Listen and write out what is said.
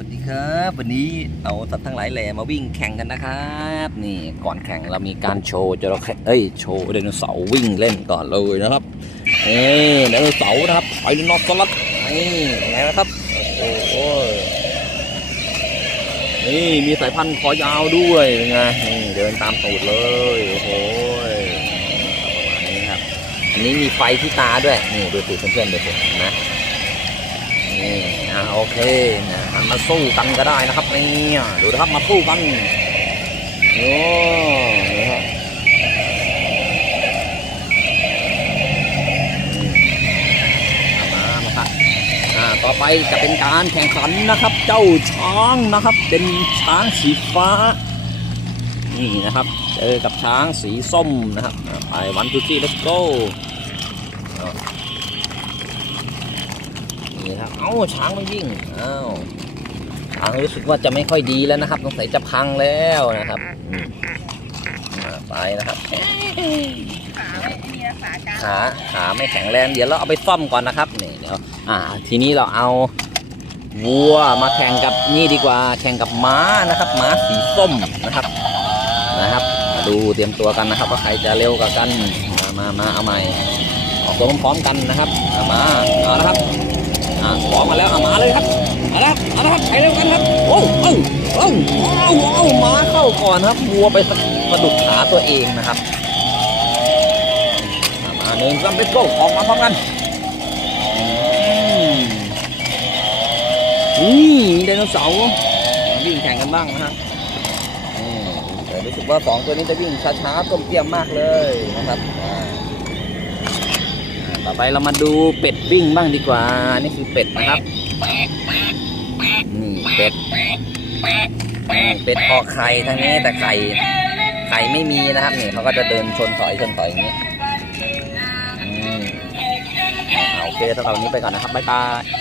วัสดีครับ วันนี้เอาสัตว์ทั้งหลายแหล่มาวิ่งแข่งกันนะครับ นี่ก่อนแข่งเรามีการโชว์จระเข้เอ้ยโชว์ไดโนเสาร์วิ่งเล่นก่อนเลยนะครับนี่ไดโนเสาร์นะครับไดโนเสาร์นี่ไงนะครับโอ้โหนี่มีสายพันธุ์คอยาวด้วยไงนี่เดินตามตูดเลยโอ้โหประมาณนี้ครับอันนี้มีไฟที่ตาด้วยนี่ดูสิเพื่อนๆดูสิเห็นไหมนี่อ่าโอเคนะันมาสู้กันก็ได้นะครับนี่ดูนะครับมาสู้กันโอ้นี่ฮะมามาครับอ่าต่อไปจะเป็นการแข่งขันนะครับ เจ้าช้างนะครับ เป็นช้างสีฟ้า นี่นะครับเจอกับช้างสีส้มนะครับไปวันทูซี่ let's go เอ้าช้างไม่วิ่งเอ้าช้างรู้สึกว่าจะไม่ค่อยดีแล้วนะครับสงสัยจะพังแล้วนะครับมาไปนะครับขาขาไม่แข็งแรงเดี๋ยวเราเอาไปซ่อมก่อนนะครับนี่เดี๋ยวอ่า ทีนี้เราเอาวัวมาแข่งกับนี่ดีกว่า แข่งกับม้านะครับม้าสีส้มนะครับนะครับ มาดูเตรียมตัวกันนะครับ ว่าใครจะเร็วกว่ากันมามามาเอาใหม่ออกตัวพร้อมๆกันนะครับมาเอาละครับ อ่าขอมาแล้วเอามาเลยครับเอาละเอาละครับใครเร็วกันครับโอ้โอ้โอ้โอ้โอ้ม้าเข้าก่อนครับวัวไปสะสะดุดขาตัวเองนะครับอ่ามาหนึ่งสองเลสโก้ออกมาพร้อมกันอืมมีไดโนเสาร์วิ่งแข่งกันบ้างนะฮะแต่รู้สึกว่าสองตัวนี้จะวิ่งช้าๆก้มเกี่ยมมากเลยนะครับ ต่อไปเรามาดูเป็ดปิ้งบ้างดีกว่า นี่คือเป็ดนะครับนี่เป็ดเป็ดออกไข่ทางนี้แต่ไข่ไข่ไม่มีนะครับนี่เขาก็จะเดินชนถอยชนถอยอย่างนี้อืมโอเคสำหรับวันนี้ไปก่อนนะครับบ๊ายบาย